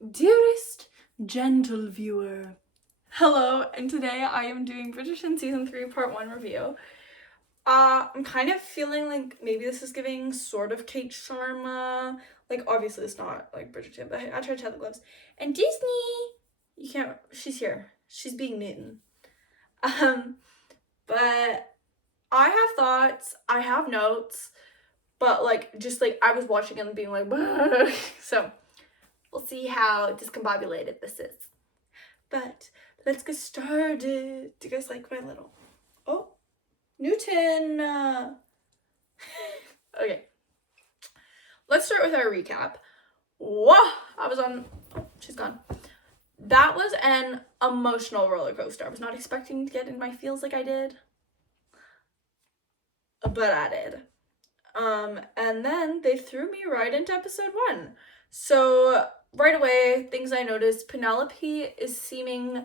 Dearest gentle viewer, hello, and today I am doing Bridgeton season 3 part 1 review. I'm kind of feeling like maybe this is giving sort of Kate Sharma, like obviously it's not like Bridgerton, but I tried to have the gloves. And Disney, you can't, she's here, she's being Newton. But I have thoughts, I have notes, but like just like I was watching it and being like, so we'll see how discombobulated this is. But let's get started. Do you guys like my little... Oh, Newton. Okay. Let's start with our recap. Whoa! Oh, she's gone. That was an emotional roller coaster. I was not expecting to get in my feels like I did. But I did. And then they threw me right into episode 1. So right away, things I noticed, Penelope is seeming...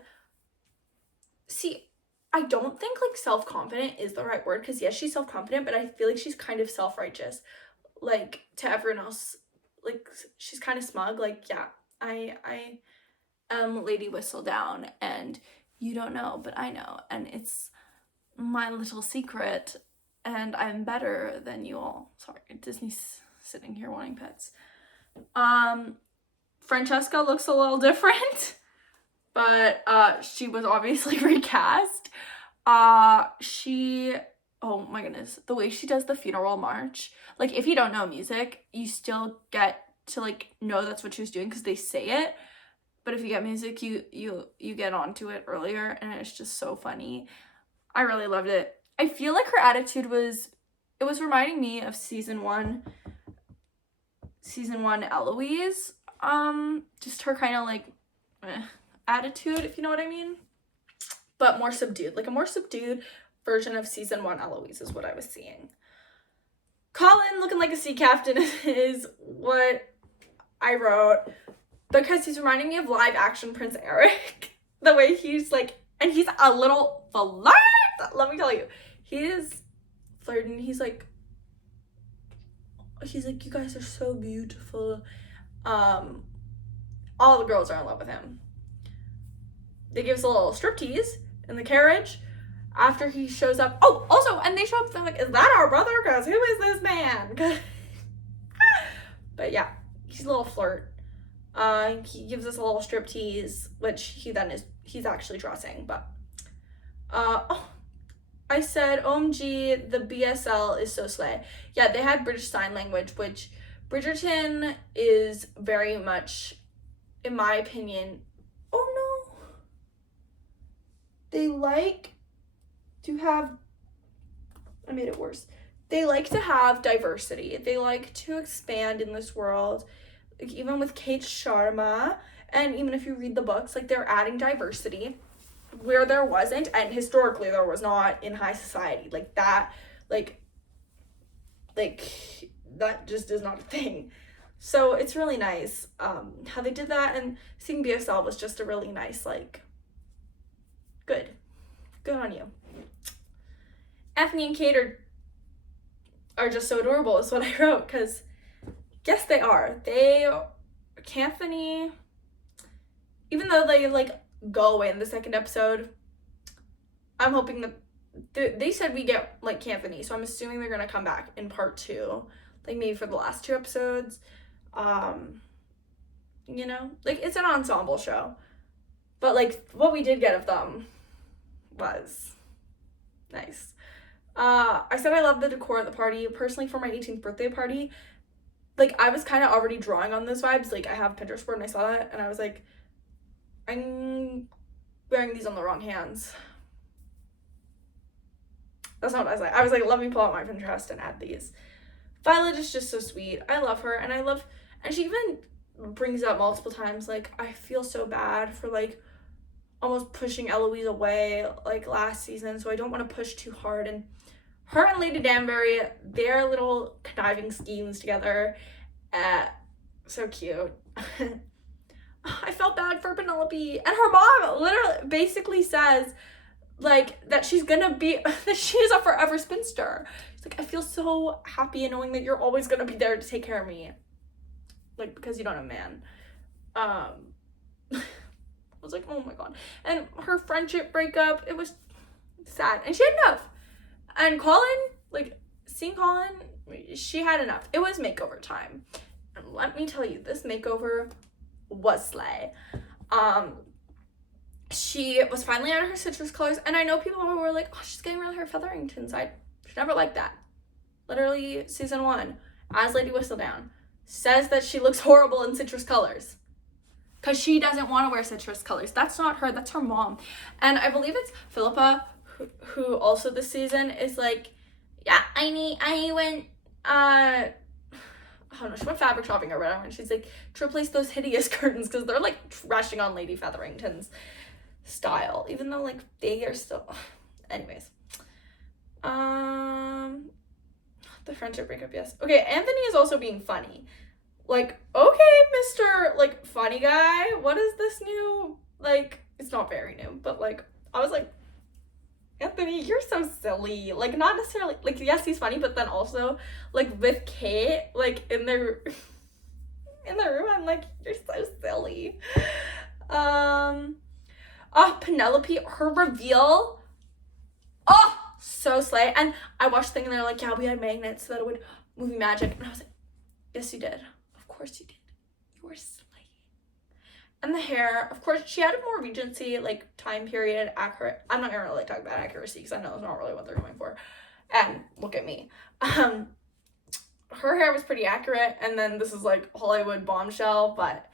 See, I don't think like self-confident is the right word, because yes, she's self-confident, but I feel like she's kind of self-righteous. Like to everyone else, like she's kind of smug. Like, yeah, I am Lady Whistledown, and you don't know, but I know, and it's my little secret, and I'm better than you all. Sorry, Disney's sitting here wanting pets. Francesca looks a little different, but she was obviously recast. Oh my goodness, the way she does the funeral march, like if you don't know music, you still get to like know that's what she was doing because they say it, but if you get music, you get onto it earlier, and it's just so funny. I really loved it. I feel like her attitude was reminding me of season one Eloise. Just her kind of like attitude, if you know what I mean, but more subdued, like a more subdued version of season 1 Eloise is what I was seeing. Colin looking like a sea captain is what I wrote, because he's reminding me of live action Prince Eric. The way he's like, and he's a little flirt, let me tell you, he is flirting. He's like, you guys are so beautiful. All the girls are in love with him. They give us a little striptease in the carriage after he shows up. Oh, also, and they show up, they're like, is that our brother? Because who is this man? But yeah, he's a little flirt. He gives us a little striptease, which he's actually dressing, but I said, OMG, the BSL is so slay. Yeah, they had British Sign Language, which Bridgerton is very much, in my opinion, oh no, they like to have, I made it worse. They like to have diversity. They like to expand in this world. Like, even with Kate Sharma, and even if you read the books, like they're adding diversity where there wasn't, and historically there was not in high society. Like that, like that just is not a thing. So it's really nice how they did that, and seeing BSL was just a really nice, like, good on you. Anthony and Kate are just so adorable is what I wrote, because yes, they are. Anthony, even though they like go away in the second episode, I'm hoping that they said we get like Anthony, so I'm assuming they're gonna come back in part 2, like maybe for the last 2 episodes. You know, like it's an ensemble show, but like what we did get of them was nice. I said I love the decor at the party. Personally, for my 18th birthday party, like I was kind of already drawing on those vibes. Like I have Pinterest board and I saw that and I was like, I'm wearing these on the wrong hands. That's not what I was like. I was like, let me pull out my Pinterest and add these. Violet is just so sweet. I love her, and she even brings up multiple times, like, I feel so bad for like almost pushing Eloise away like last season, so I don't want to push too hard. And her and Lady Danbury, their little conniving schemes together, so cute. I felt bad for Penelope, and her mom literally basically says like that she's gonna be that she is a forever spinster. She's like, I feel so happy knowing that you're always gonna be there to take care of me, like, because you don't have a man. I was like, oh my god. And her friendship breakup, it was sad. And she had enough. And Colin, like, seeing Colin, she had enough. It was makeover time. And let me tell you, this makeover was slay. She was finally out of her citrus colors, and I know people who were like, oh, she's getting rid of her Featherington side. She never liked that. Literally, season 1, as Lady Whistledown, says that she looks horrible in citrus colors. Because she doesn't want to wear citrus colors. That's not her, that's her mom. And I believe it's Philippa, who also this season is like, yeah, I went, I don't know, she went fabric shopping or whatever, and she's like, to replace those hideous curtains, because they're like trashing on Lady Featherington's style, even though like they are still, anyways. The friendship breakup, yes. Okay, Anthony is also being funny. Like, okay, Mr. like funny guy, what is this new, like, it's not very new, but like, I was like, Anthony, you're so silly. Like, not necessarily, like, yes, he's funny, but then also, like, with Kate, like, in their room, I'm like, you're so silly. Penelope, her reveal, oh, so slay. And I watched the thing and they're like, yeah, we had magnets so that it would movie magic. And I was like, yes, you did. Of course you did. You were slaying. And the hair, of course, she had a more Regency, like, time period accurate. I'm not gonna really talk about accuracy because I know it's not really what they're going for. And look at me. Her hair was pretty accurate, and then this is like Hollywood bombshell, but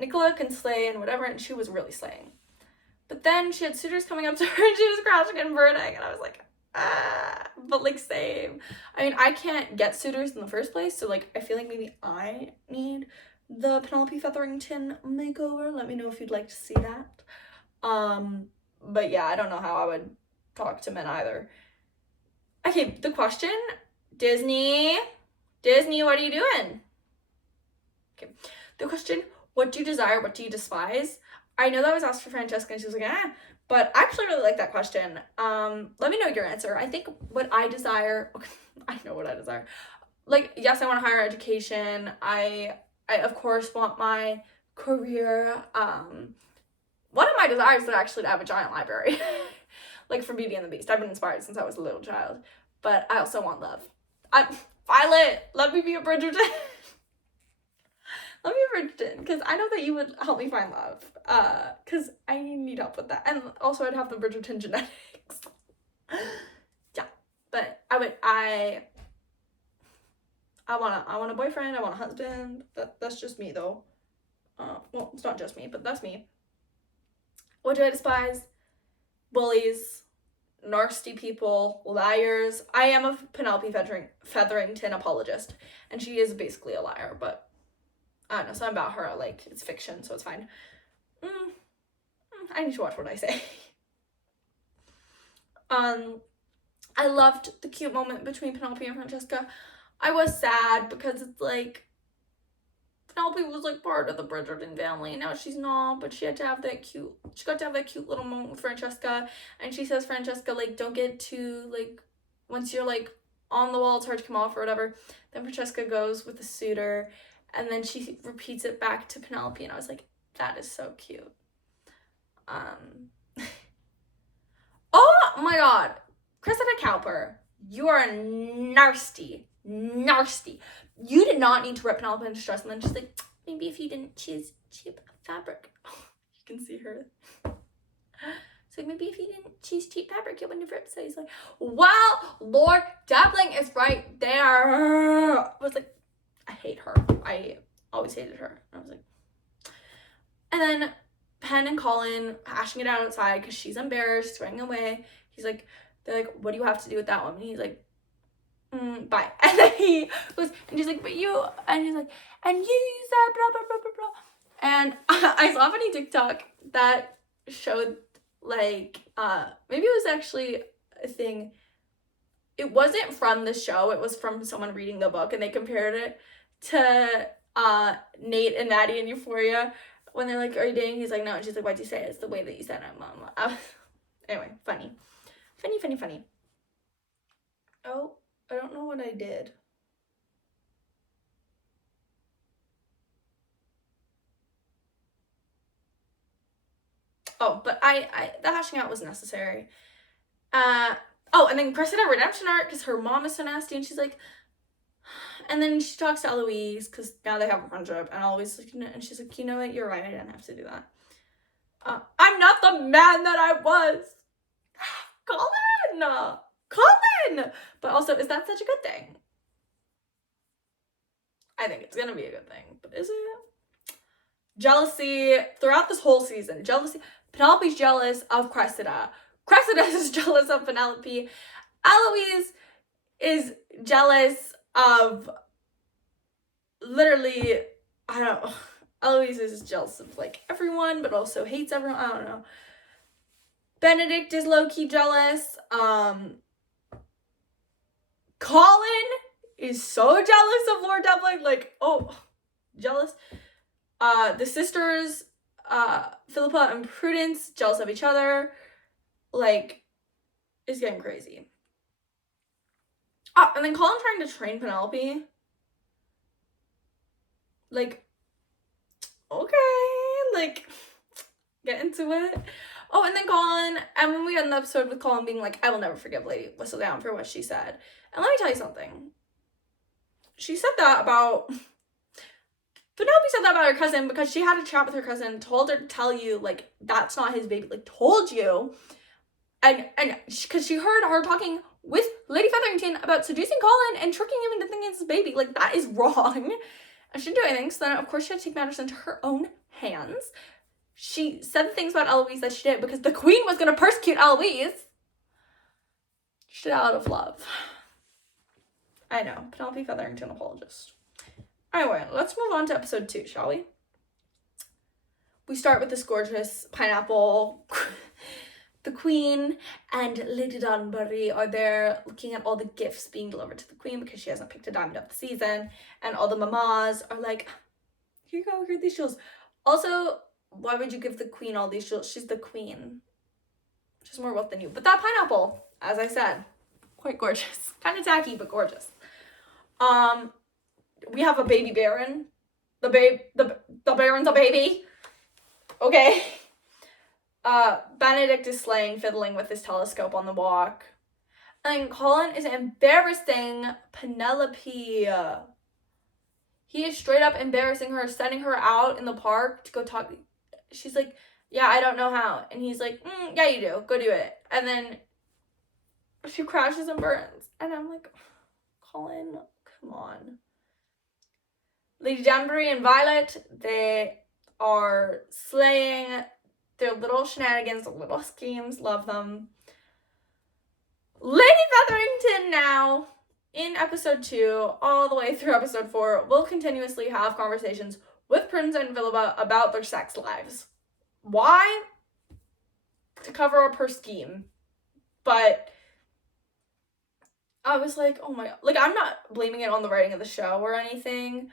Nicola can slay and whatever, and she was really slaying. But then she had suitors coming up to her and she was crashing and burning, and I was like, but like, same. I mean, I can't get suitors in the first place, so like, I feel like maybe I need the Penelope Featherington makeover. Let me know if you'd like to see that. But yeah, I don't know how I would talk to men either. Okay, the question, Disney, what are you doing? Okay, the question, what do you desire, what do you despise? I know that was asked for Francesca and she was like, but I actually really like that question. Let me know your answer. I think what I desire, I know what I desire. Like, yes, I want a higher education. I of course want my career. One of my desires is actually to have a giant library. Like for Beauty and the Beast. I've been inspired since I was a little child. But I also want love. Violet, let me be a Bridgerton. Let me be a Bridgeton, because I know that you would help me find love. Because I need help with that. And also I'd have the Bridgerton genetics. Yeah. But I want a boyfriend, I want a husband. That's just me though. Well, it's not just me, but that's me. What do I despise? Bullies, nasty people, liars. I am a Penelope Featherington apologist, and she is basically a liar, but I don't know, something about her, like, it's fiction, so it's fine. I need to watch what I say. I loved the cute moment between Penelope and Francesca. I was sad because it's like, Penelope was like part of the Bridgerton family, and now she's not, but she got to have that cute little moment with Francesca, and she says, Francesca, like, don't get too, like, once you're, like, on the wall, it's hard to come off or whatever. Then Francesca goes with the suitor, and then she repeats it back to Penelope, and I was like, that is so cute. Oh my god, Cressida Cowper, you are nasty. You did not need to rip Penelope into stress, and then she's like, maybe if you didn't choose cheap fabric. You can see her. So maybe if you didn't choose cheap fabric, you wouldn't have ripped. So he's like, well, Lord Dabbling is right there. I was like, I hate her. I always hated her. I was like, and then Penn and Colin hashing it out outside because she's embarrassed, running away. They're like, what do you have to do with that woman? He's like, bye. And then he goes, and she's like, but you, and he's like, and you said blah, blah, blah, blah, blah. And I saw a funny TikTok that showed, like, maybe it was actually a thing. It wasn't from the show. It was from someone reading the book, and they compared it to Nate and Maddie in Euphoria when they're like, are you dating? He's like, no. And she's like, why'd you say it? It's the way that you said it, Mom. Anyway, funny. Oh, I don't know what I did. Oh, but the hashing out was necessary. And then Cressida redemption arc because her mom is so nasty, and she's like, and then she talks to Eloise because now they have a friendship, and Eloise like, and she's like, you know what, you're right, I didn't have to do that. I'm not the man that I was. Colin! But also, is that such a good thing? I think it's gonna be a good thing, but is it? Jealousy throughout this whole season. Jealousy. Penelope's jealous of Cressida. Cressida is jealous of Penelope. Eloise is jealous of literally, I don't know. Eloise is jealous of like everyone, but also hates everyone. I don't know. Benedict is low-key jealous. Colin is so jealous of Lord Devlin. Like, oh, jealous. The sisters, Philippa and Prudence, jealous of each other. Like, it's getting crazy. And then Colin trying to train Penelope. Like, okay, like, get into it. Oh, and then Colin, and when we had an episode with Colin being like, I will never forgive Lady Whistledown for what she said. And let me tell you something. She said that about, Penelope said that about her cousin because she had a chat with her cousin, told her to tell you, like, that's not his baby, like, told you. And because she heard her talking with Lady Featherington about seducing Colin and tricking him into thinking it's his baby. Like, that is wrong. And she didn't do anything, so then, of course, she had to take matters into her own hands. She said the things about Eloise that she did because the queen was going to persecute Eloise. She did it out of love. I know. Penelope Featherington apologist. Anyway, let's move on to episode 2, shall we? We start with this gorgeous pineapple. The queen and Lady Danbury are there looking at all the gifts being delivered to the queen because she hasn't picked a diamond of the season. And all the mamas are like, here you go, here are these jewels. Also, why would you give the queen all these jewels? She's the queen. She's more wealth than you. But that pineapple, as I said, quite gorgeous. Kind of tacky, but gorgeous. We have a baby baron. The baron's a baby. Okay. Benedict is fiddling with his telescope on the walk. And Colin is embarrassing Penelope. He is straight up embarrassing her, sending her out in the park to go talk. She's like, yeah, I don't know how. And he's like, yeah, you do. Go do it. And then she crashes and burns. And I'm like, Colin, come on. Lady Danbury and Violet, they are slaying their little shenanigans, little schemes. Love them. Lady Featherington now, in episode 2, all the way through episode 4, will continuously have conversations with Prudence and Philippa about their sex lives. Why? To cover up her scheme. But I was like, oh my god. Like, I'm not blaming it on the writing of the show or anything,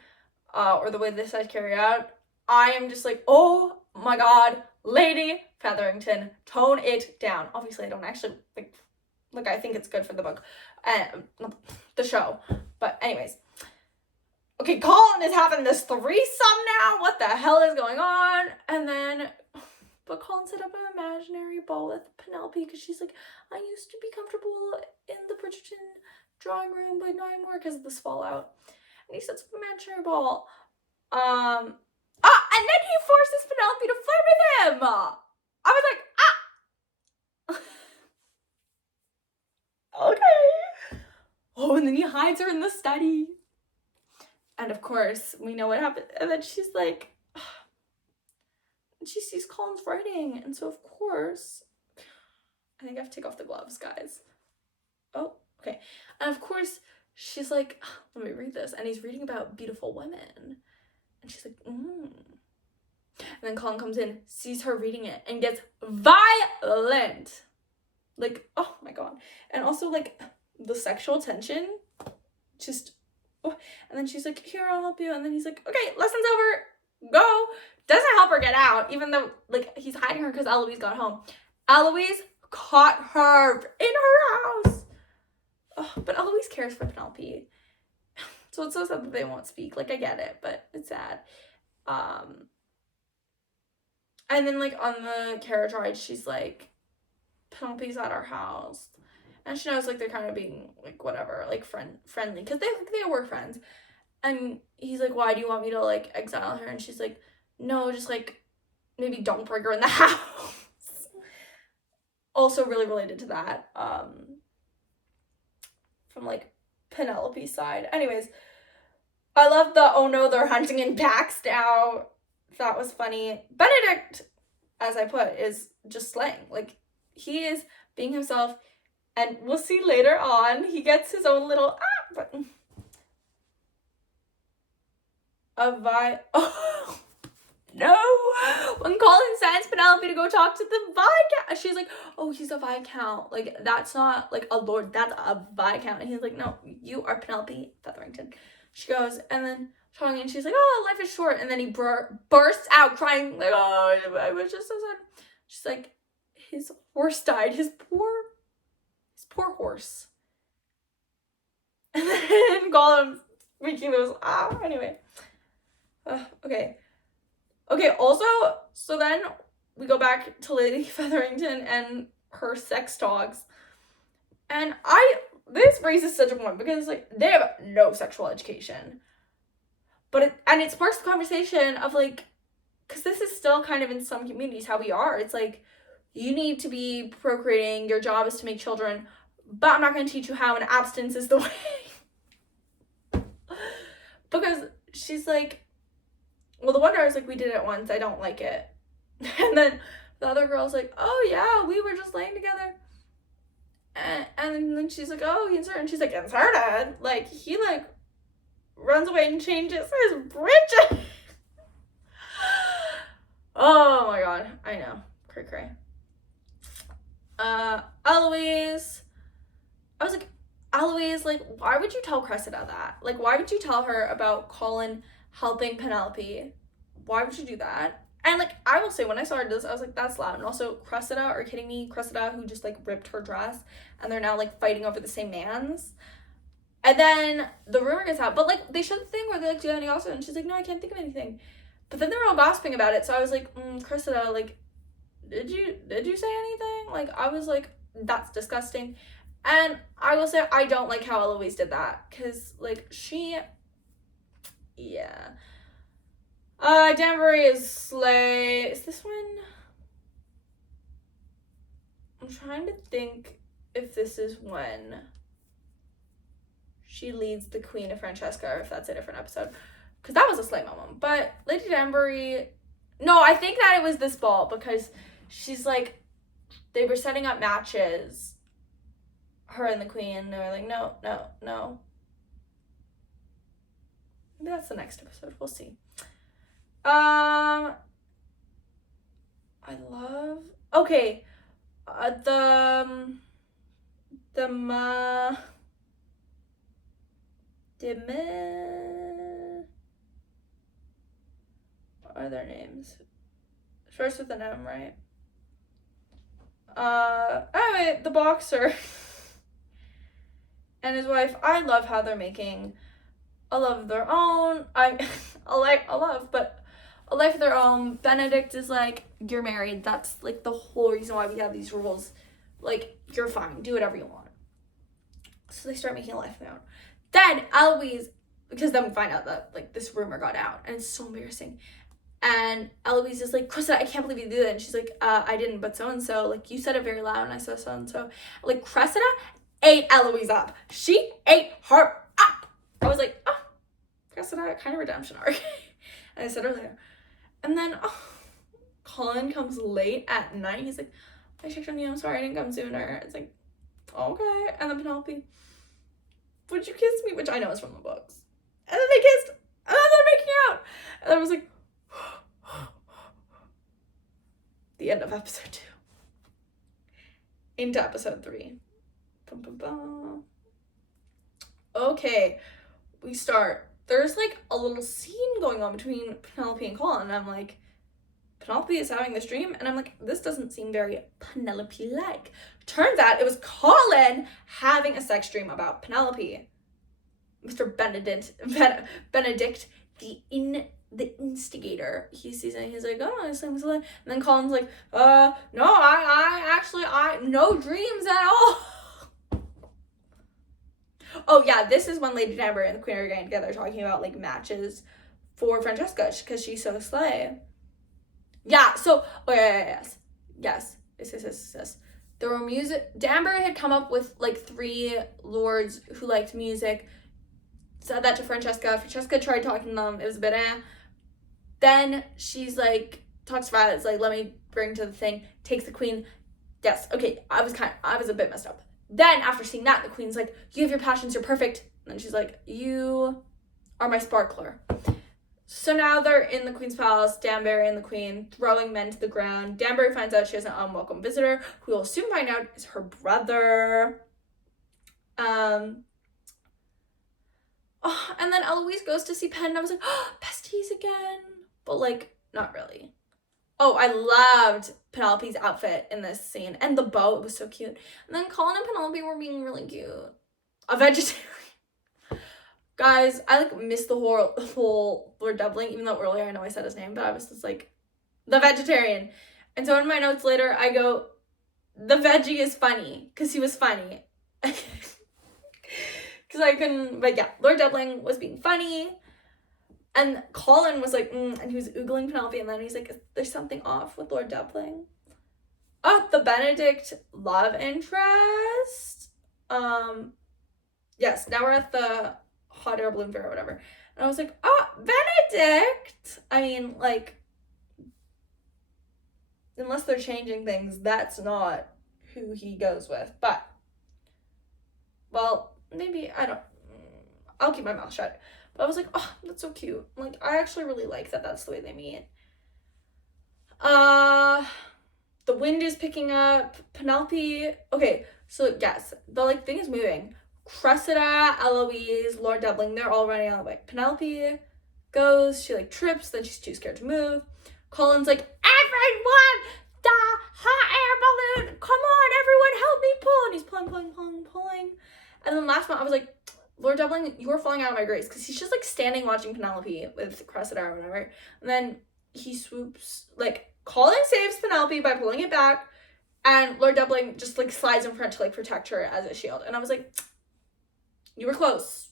or the way this is carried out. I am just like, oh my god, Lady Featherington, tone it down. Obviously, I don't actually, like I think it's good for the book, the show. But anyways. Okay, Colin is having this threesome now. What the hell is going on? And then, but Colin set up an imaginary ball with Penelope because she's like, I used to be comfortable in the Bridgeton drawing room, but not anymore because of this fallout. And he sets up an imaginary ball. And then he forces Penelope to flirt with him. I was like, okay. Oh, and then he hides her in the study. And of course, we know what happened. And then she's like, and she sees Colin's writing. And so, of course, I think I have to take off the gloves, guys. Oh, okay. And of course, she's like, let me read this. And he's reading about beautiful women. And she's like, And then Colin comes in, sees her reading it, and gets violent. Like, oh my god. And also, like, the sexual tension, just... Oh. And then she's like, here, I'll help you. And then he's like, okay, lesson's over. Go. Doesn't help her get out, even though, like, he's hiding her because Eloise got home. Eloise caught her in her house. Oh, but Eloise cares for Penelope. So it's so sad that they won't speak. Like, I get it, but it's sad. And then, like, on the carriage ride, she's like, Penelope's at our house. And she knows, like, they're kind of being, like, whatever, like, friendly. Because they were friends. And he's like, why do you want me to, like, exile her? And she's like, no, just, like, maybe don't bring her in the house. Also really related to that. From, like, Penelope's side. Anyways, I love the, oh no, they're hunting in packs now. That was funny. Benedict, as I put, is just slaying. Like, he is being himself. And we'll see later on, he gets his own little, button. Oh, no. When Colin sends Penelope to go talk to the Viscount, she's like, oh, he's a Viscount. Like, that's not, like, a lord. That's a Viscount. And he's like, no, you are Penelope Featherington. She goes, and then talking, and she's like, oh, life is short. And then he bursts out crying, like, oh, I was just so sad. She's like, his horse died. His poor horse. And then Gollum making those, anyway. Okay, also, so then we go back to Lady Featherington and her sex dogs. And this raises such a point because, like, they have no sexual education. But it sparks the conversation of, like, because this is still kind of in some communities how we are. It's like, you need to be procreating, your job is to make children, but I'm not going to teach you how, and abstinence is the way. Because she's like, well, the one girl's like, we did it once, I don't like it. And then the other girl's like, oh yeah, we were just laying together. And then she's like, oh, he inserted. And she's like, inserted? Like, he, like, runs away and changes his Bridgeton. Oh my god, I know. Cray. Eloise. I was like, Eloise, like, why would you tell Cressida that? Like, why would you tell her about Colin helping Penelope? Why would you do that? And, like, I will say, when I saw her do this, I was like, that's loud. And also, Cressida, are you kidding me? Cressida, who just, like, ripped her dress, and they're now, like, fighting over the same man's. And then the rumor gets out. But, like, they showed the thing where they're, like, do you have any gossip? And she's like, no, I can't think of anything. But then they're all gossiping about it, so I was like, Cressida, like, did you say anything? Like, I was like, that's disgusting. And I will say, I don't like how Eloise did that, because, like, yeah. Danbury is slay. Is this one? I'm trying to think if this is when she leads the Queen of Francesca, or if that's a different episode. Because that was a slay moment. But Lady Danbury... No, I think that it was this ball, because she's like... They were setting up matches, her and the Queen, and they were like, no. Maybe that's the next episode. We'll see. I love... Okay. What are their names? Starts with an M, right? Anyway, the boxer and his wife, I love how they're making a life of their own. A life of their own. Benedict is like, you're married. That's, like, the whole reason why we have these rules. Like, you're fine. Do whatever you want. So they start making a life of their own. Then Eloise, because then we find out that, like, this rumor got out, and it's so embarrassing. And Eloise is like, Cressida, I can't believe you did that. And she's like, I didn't, but so-and-so, like, you said it very loud, and I said so-and-so. Like, Cressida ate Eloise up. She ate her up. I was like, oh, Cressida, kind of redemption arc. And I said earlier. And then, Colin comes late at night. He's like, I checked on you, I'm sorry I didn't come sooner. It's like, okay. And then Penelope, would you kiss me? Which I know is from the books. And then they kissed, and then they're making out. And I was like, the end of episode 2. Into episode 3. Bum, bum, bum. Okay, we start. There's, like, a little scene going on between Penelope and Colin, and I'm like, Penelope is having this dream, and I'm like, this doesn't seem very Penelope-like. Turns out it was Colin having a sex dream about Penelope. Mr. Benedict, the instigator. He sees it and he's like, oh, this thing's like, and then Colin's like, no, I no dreams at all. Oh yeah, this is when Lady Danbury and the Queen are getting together talking about like matches for Francesca because she's so slay. Yeah, so yes. There were music. Danbury had come up with like 3 lords who liked music. Said that to Francesca. Francesca tried talking to them. It was a bit Then she's like, talks to Violet. It's like, let me bring to the thing. Takes the Queen. Yes, okay. I was a bit messed up. Then after seeing that, the Queen's like, you have your passions. You're perfect. And then she's like, you are my sparkler. So now they're in the Queen's palace, Danbury and the Queen, throwing men to the ground. Danbury finds out she has an unwelcome visitor, who we'll soon find out is her brother. And then Eloise goes to see Penn, and I was like, oh, besties again. But, like, not really. Oh, I loved Penelope's outfit in this scene. And the bow, it was so cute. And then Colin and Penelope were being really cute. A vegetarian. Guys, I, like, missed the whole Lord Doubling, even though earlier I know I said his name, but I was just like, the vegetarian. And so in my notes later, I go, the veggie is funny, because he was funny. Because I couldn't, but yeah, Lord Doubling was being funny. And Colin was like, and he was oogling Penelope, and then he's like, there's something off with Lord Doubling. Oh, the Benedict love interest. Yes, now we're at the hot air balloon fair or whatever. And I was like, oh, Benedict! I mean, like, unless they're changing things, that's not who he goes with. But, well, maybe, I'll keep my mouth shut. But I was like, oh, that's so cute. Like, I actually really like that that's the way they meet. The wind is picking up. Penelope, okay, so yes, the, like, thing is moving. Cressida, Eloise, Lord Doubling, they're all running out of the way. Penelope goes, she, like, trips, then she's too scared to move. Colin's like, everyone, the hot air balloon, come on, everyone, help me pull. And he's pulling. And then last one, I was like, Lord Doubling, you are falling out of my grace, because he's just, like, standing watching Penelope with Cressida or whatever. And then he swoops, like, Colin saves Penelope by pulling it back, and Lord Doubling just, like, slides in front to, like, protect her as a shield. And I was like, you were close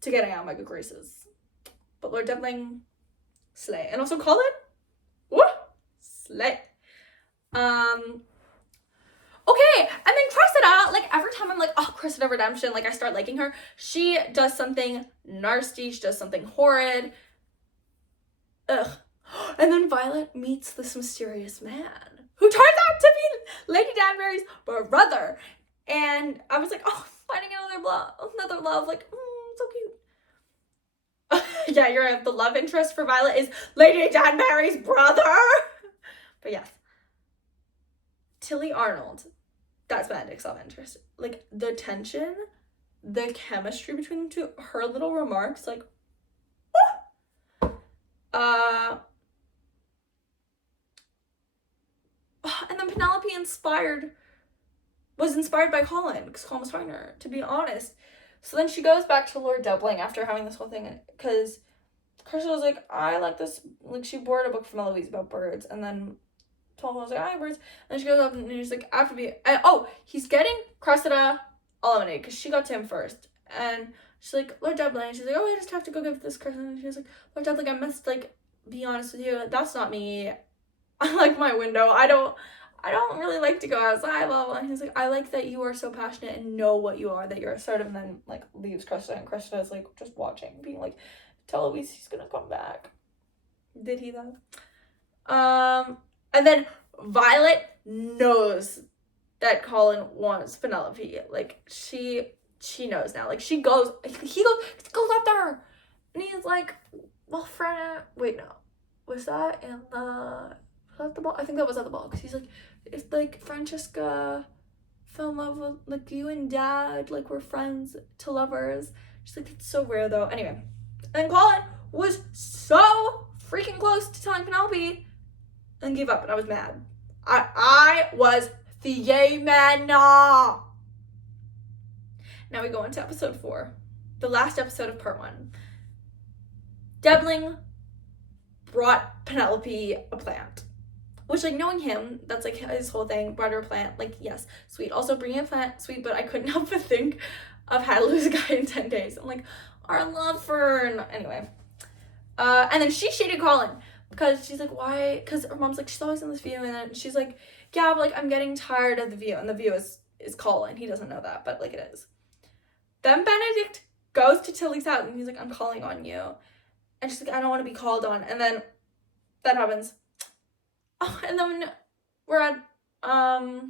to getting out of my good graces. But Lord Doubling, slay. And also Colin, woo, slay. Okay, and then Cressida, like, every time I'm like, oh, Cressida redemption, like, I start liking her, she does something nasty, she does something horrid. Ugh. And then Violet meets this mysterious man, who turns out to be Lady Danbury's brother. And I was like, oh, finding another love, like, so cute. Yeah, you're right, the love interest for Violet is Lady Danbury's brother. But yes. Tilly Arnold, that's Benedict's love interest. Like, the tension, the chemistry between the two, her little remarks, like, and then Penelope was inspired by Colin, because Colin was finding her, to be honest. So then she goes back to Lord Doubling after having this whole thing, because Cressida was like, I like this, like, she borrowed a book from Eloise about birds, and then told him, I was like, I have birds, and then she goes up, and he's like, I have to be, he's getting Cressida eliminated, because she got to him first, and she's like, Lord Doubling, and she's like, oh, I just have to go give this Cressida, and she was like, Lord Doubling, I must, like, be honest with you, that's not me. I like my window. I don't really like to go outside, blah, blah. And he's like, I like that you are so passionate and know what you are, that you're assertive, and then, like, leaves Cressida, and Cressida is, like, just watching, being like, tell Eloise he's gonna come back. Did he, though? And then Violet knows that Colin wants Penelope. Like, she knows now. Like, he goes up there, and he's like, well, Frenna, wait, no. Was that in the... Was that the ball? I think that was at the ball, because he's like, if, like, Francesca fell in love with, like, you and Dad, like, we're friends to lovers. She's like, that's so rare, though. Anyway, and Colin was so freaking close to telling Penelope and gave up, and I was mad. I was the man. Now we go into episode 4, the last episode of part 1. Doubling brought Penelope a plant. Which, like, knowing him, that's, like, his whole thing. Brought her a plant. Like, yes, sweet. Also, bringing a plant, sweet, but I couldn't help but think of how to lose a guy in 10 days. I'm like, our love fern. Anyway. And then she shaded Colin. Because she's like, why? Because her mom's like, she's always in this view. And then she's like, yeah, but, like, I'm getting tired of the view. And the view is Colin. He doesn't know that, but, like, it is. Then Benedict goes to Tilly's house. And he's like, I'm calling on you. And she's like, I don't want to be called on. And then that happens. Oh, and then we're at, oh,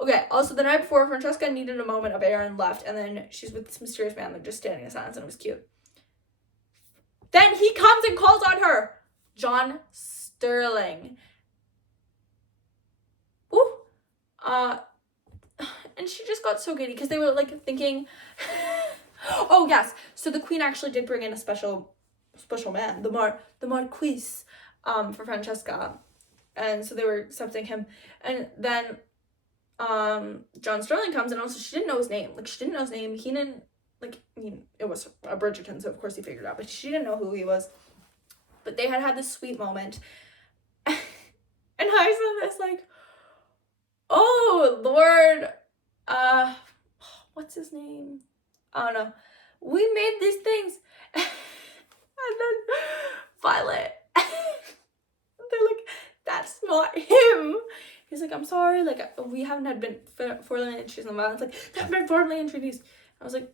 okay. Also, the night before, Francesca needed a moment of air and left, and then she's with this mysterious man, like, just standing in silence, and it was cute. Then he comes and calls on her. John Sterling. Ooh. And she just got so giddy, because they were, like, thinking, oh, yes. So the queen actually did bring in a special man, the Marquis, for Francesca. And so they were accepting him. And then John Sterling comes, and also she didn't know his name. Like, she didn't know his name. He didn't, like, I mean, it was a Bridgeton, so of course he figured it out, but she didn't know who he was. But they had this sweet moment. And I saw this, like, oh, Lord, what's his name? I don't know. We made these things. And then Violet, they're like, that's not him. He's like, I'm sorry, like, we haven't had been formally introduced in the violence. Like, they haven't been formally introduced. I was like,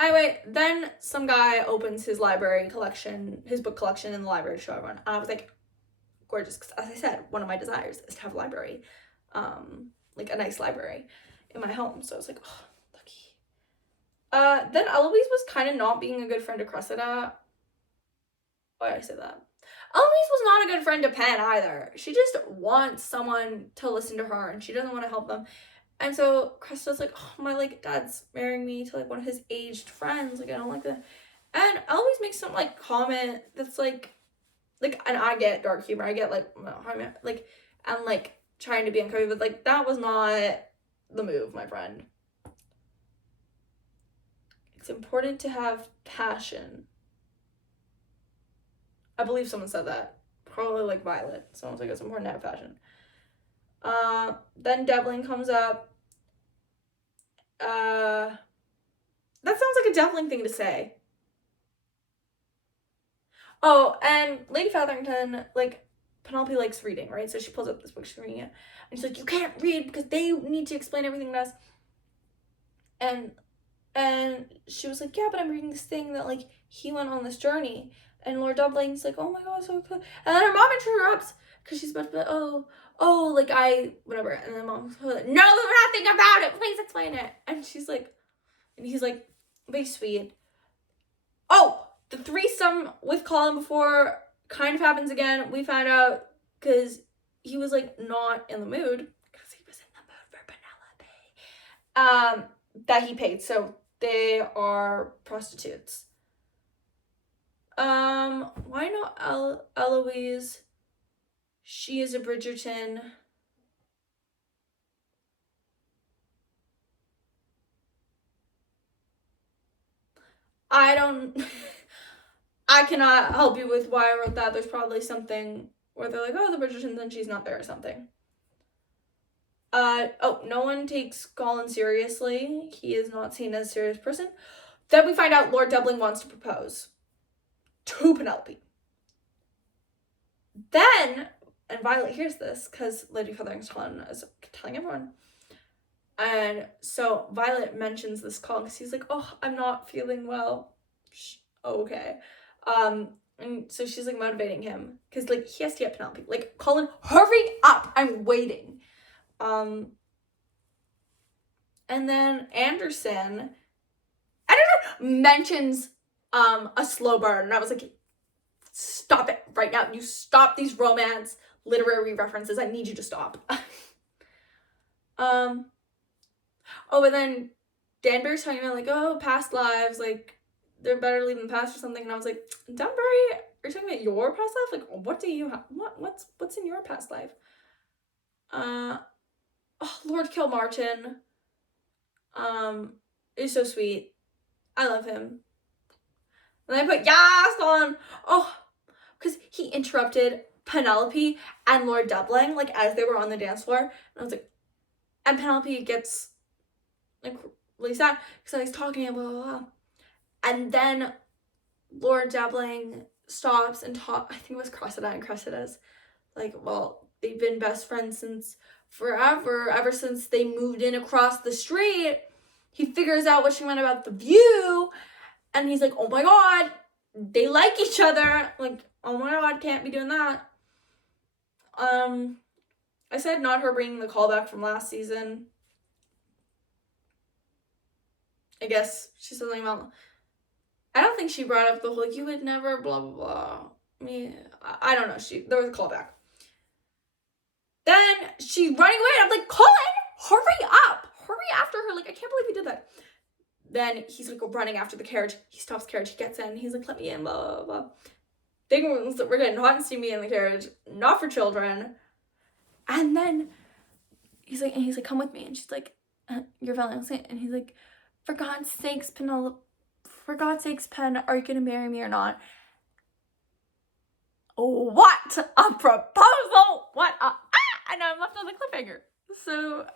Anyway, then some guy opens his library collection, his book collection in the library to show everyone. And I was like, gorgeous, because as I said, one of my desires is to have a library, like a nice library in my home. So I was like, oh, lucky. Then Eloise was kind of not being a good friend to Cressida. Why did I say that? Eloise was not a good friend to Pen either. She just wants someone to listen to her, and she doesn't want to help them. And so Cressida's like, oh, my, like, dad's marrying me to, like, one of his aged friends. Like, I don't like that. And Eloise makes some, like, comment that's, like, and I get dark humor. I get, like, and, like, trying to be uncomfortable, but, like, that was not the move, my friend. It's important to have passion. I believe someone said that. Probably, like, Violet. Someone's like, it's important to have passion. Then Devlin comes up. That sounds like a Devlin thing to say. Oh, and Lady Featherington, like, Penelope likes reading, right? So she pulls up this book, she's reading it. And she's like, you can't read because they need to explain everything to us. And she was like, yeah, but I'm reading this thing that, like, he went on this journey. And Lord Dublin's like, oh my god, so cool. And then her mom interrupts because she's about to be like, whatever. And then mom's like, no, nothing about it. Please explain it. And she's like, and he's like, be sweet. Oh, the threesome with Colin before kind of happens again. We found out because he was, like, not in the mood because he was in the mood for Penelope. That he paid. So they are prostitutes. Why not Eloise? She is a Bridgerton. I cannot help you with why I wrote that. There's probably something where they're like, oh, the Bridgertons, and she's not there or something. No one takes Colin seriously. He is not seen as a serious person. Then we find out Lord Dublin wants to propose to Penelope. Then, and Violet hears this because Lady Featherington is telling everyone. And so Violet mentions this call because he's like, oh, I'm not feeling well. Okay. And so she's, like, motivating him because, like, he has to get Penelope. Like, Colin, hurry up. I'm waiting. And then Anderson mentions a slow burn, and I was like, stop it right now. You stop these romance literary references. I need you to stop. And then Danbury's talking about, like, oh, past lives, like, they're better leaving the past or something, and I was like, Danbury, are you talking about your past life? Like, what do you have? What's in your past life? Lord Kilmartin He's so sweet. I love him. And then I put yes on. Oh, because he interrupted Penelope and Lord Doubling, like, as they were on the dance floor. And I was like, and Penelope gets, like, really sad because he's talking and blah, blah, blah. And then Lord Doubling stops and I think it was Cressida, and Cressida's like, well, they've been best friends since forever, ever since they moved in across the street. He figures out what she meant about the view, and he's like, oh my god, they like each other. Like, oh my god, can't be doing that. I said not her bringing the callback from last season. I guess she said something about, I don't think she brought up the whole, you would never blah blah blah. I don't know, there was a callback. Then she's running away, and I'm like, Colin, hurry up, hurry after her. Like, I can't believe he did that. Then he's like running after the carriage. He stops the carriage, he gets in, he's like, let me in, blah blah blah. Things that we're getting hot and steamy in the carriage, not for children. And then he's like, come with me. And she's like, you're Valentine. And he's like, for God's sakes, Penelope, for God's sakes, Pen, are you gonna marry me or not? What a proposal! And I'm left on the cliffhanger. So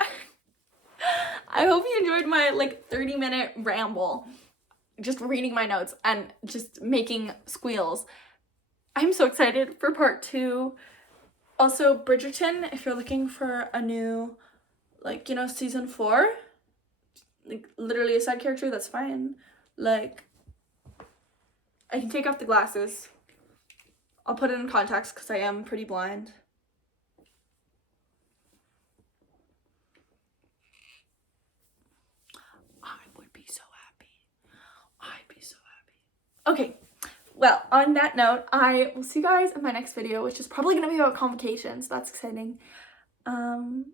I hope you enjoyed my like 30-minute ramble, just reading my notes and just making squeals. I'm so excited for part 2. Also, Bridgerton, if you're looking for a new, like, you know, season 4, like, literally a side character, that's fine. Like, I can take off the glasses. I'll put it in context because I am pretty blind. I would be so happy. I'd be so happy. Okay. Well, on that note, I will see you guys in my next video, which is probably going to be about convocations. That's exciting. Bye!